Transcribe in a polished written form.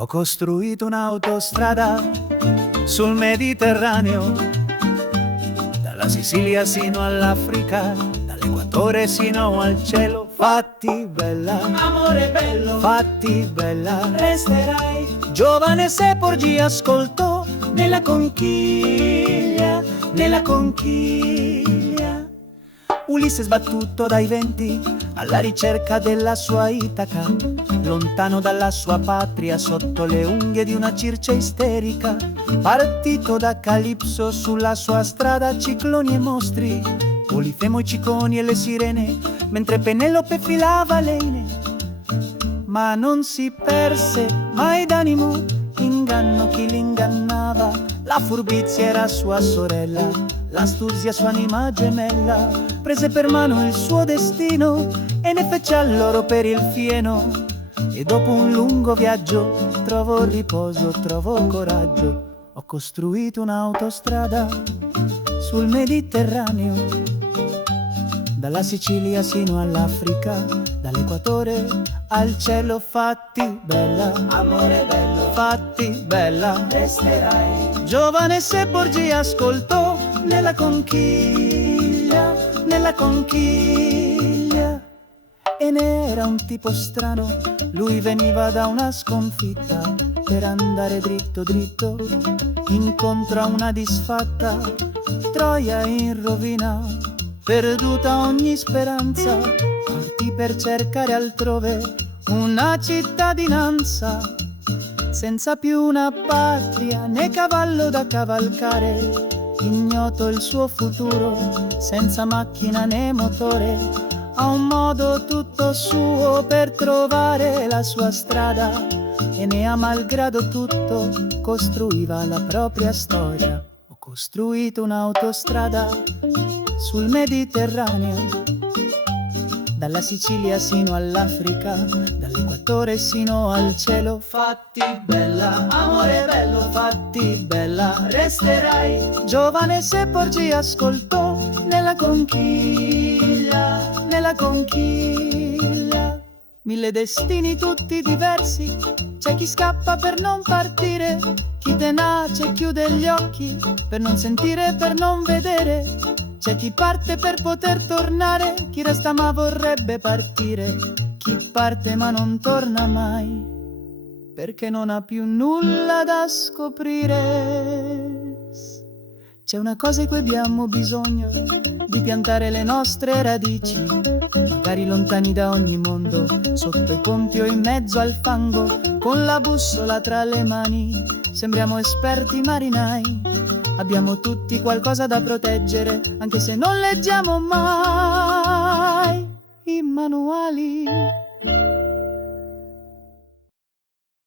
Ho costruito un'autostrada sul Mediterraneo, dalla Sicilia sino all'Africa, dall'Equatore sino al cielo. Fatti bella, Amore bello, fatti bella. resterai Giovane se Porgi ascoltò nella conchiglia, nella conchiglia. Ulisse sbattuto dai venti alla ricerca della sua Itaca, lontano dalla sua patria sotto le unghie di una Circe isterica. Partito da Calipso sulla sua strada cicloni e mostri, Polifemo, i ciconi e le sirene, mentre Penelope filava leine. Ma non si perse mai d'animo, inganno chi l'ingannava, la furbizia era sua sorella, l'astuzia sua anima gemella. Prese per mano il suo destino e ne fece all'oro per il fieno. E dopo un lungo viaggio trovò riposo, trovò coraggio. Ho costruito un'autostrada sul Mediterraneo, dalla Sicilia sino all'Africa, dall'Equatore al cielo. Fatti bella, Amore bello, fatti bella. resterai Giovane se Porgi ascoltò nella conchiglia, nella conchiglia. E ne era un tipo strano, lui veniva da una sconfitta. Per andare dritto dritto incontra una disfatta, Troia in rovina, perduta ogni speranza. Partì per cercare altrove una cittadinanza, senza più una patria né cavallo da cavalcare. Ignoto il suo futuro, senza macchina né motore. Ha un modo tutto suo per trovare la sua strada, e ne ha malgrado tutto costruiva la propria storia. Ho costruito un'autostrada sul Mediterraneo, dalla Sicilia sino all'Africa, dall'Equatore sino al cielo. Fatti bella, amore bello, fatti bella, resterai giovane se Porgi ascoltò nella conchiglia, nella conchiglia. Mille destini tutti diversi, c'è chi scappa per non partire, chi tenace chiude gli occhi per non sentire, per non vedere. C'è chi parte per poter tornare, chi resta ma vorrebbe partire, chi parte ma non torna mai, perché non ha più nulla da scoprire. C'è una cosa di cui abbiamo bisogno, di piantare le nostre radici, magari lontani da ogni mondo, sotto i ponti o in mezzo al fango, con la bussola tra le mani. Sembriamo esperti marinai, abbiamo tutti qualcosa da proteggere, anche se non leggiamo mai i manuali.